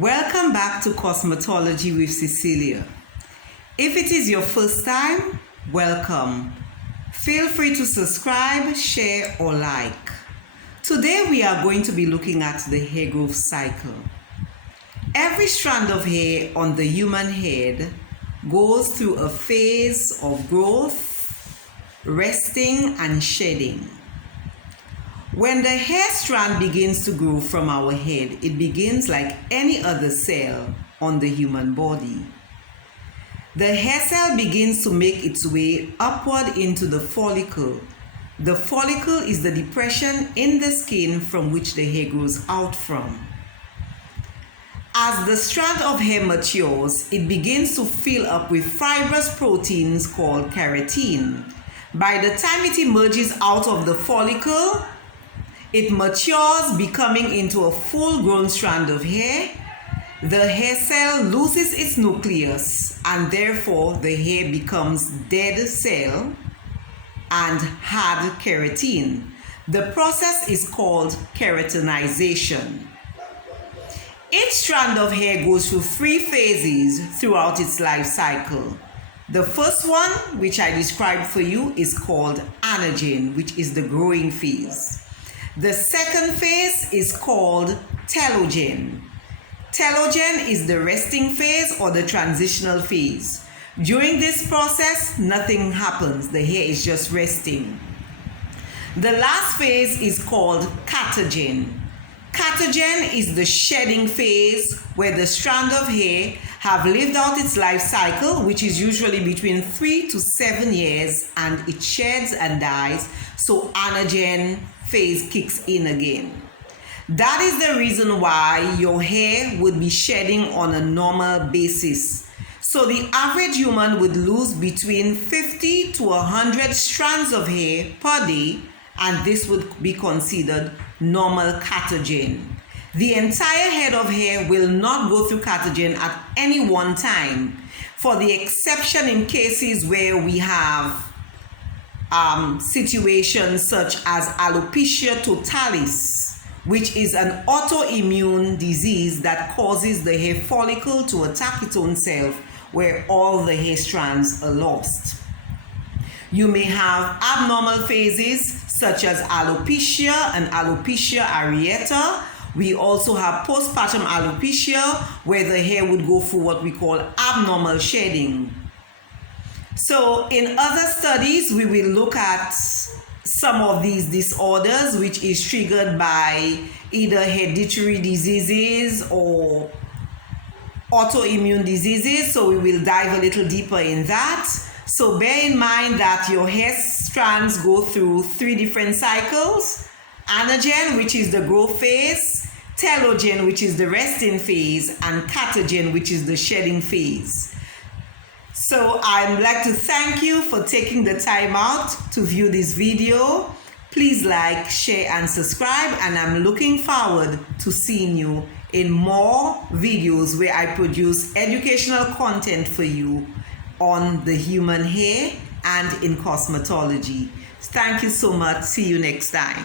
Welcome back to Cosmetology with Cecilia. If it is your first time, welcome. Feel free to subscribe, share, or like. Today we are going to be looking at the hair growth cycle. Every strand of hair on the human head goes through a phase of growth, resting, and shedding. When the hair strand begins to grow from our head, it begins like any other cell on the human body. The hair cell begins to make its way upward into the follicle. The follicle is the depression in the skin from which the hair grows out from. As the strand of hair matures, it begins to fill up with fibrous proteins called keratin. By the time it emerges out of the follicle, it matures, becoming into a full-grown strand of hair. The hair cell loses its nucleus, and therefore the hair becomes dead cell and had keratin. The process is called keratinization. Each strand of hair goes through 3 phases throughout its life cycle. The first one, which I described for you, is called anagen, which is the growing phase. The second phase is called telogen. Telogen is the resting phase or the transitional phase. During this process, nothing happens. The hair is just resting. The last phase is called catagen. Catagen is the shedding phase where the strand of hair have lived out its life cycle, which is usually between 3 to 7 years, and it sheds and dies. So anagen phase kicks in again. That is the reason why your hair would be shedding on a normal basis. So the average human would lose between 50 to 100 strands of hair per day, and this would be considered normal catagen. The entire head of hair will not go through catagen at any one time, for the exception in cases where we have situations such as alopecia totalis, which is an autoimmune disease that causes the hair follicle to attack its own self, where all the hair strands are lost. You may have abnormal phases such as alopecia and alopecia areata. We also have postpartum alopecia, where the hair would go through what we call abnormal shedding. So in other studies, we will look at some of these disorders, which is triggered by either hereditary diseases or autoimmune diseases. So we will dive a little deeper in that. So bear in mind that your hair strands go through 3 different cycles: anagen, which is the growth phase; telogen, which is the resting phase; and catagen, which is the shedding phase. So I'd like to thank you for taking the time out to view this video. Please like, share, and subscribe, and I'm looking forward to seeing you in more videos where I produce educational content for you on the human hair and in cosmetology. Thank you so much. See you next time.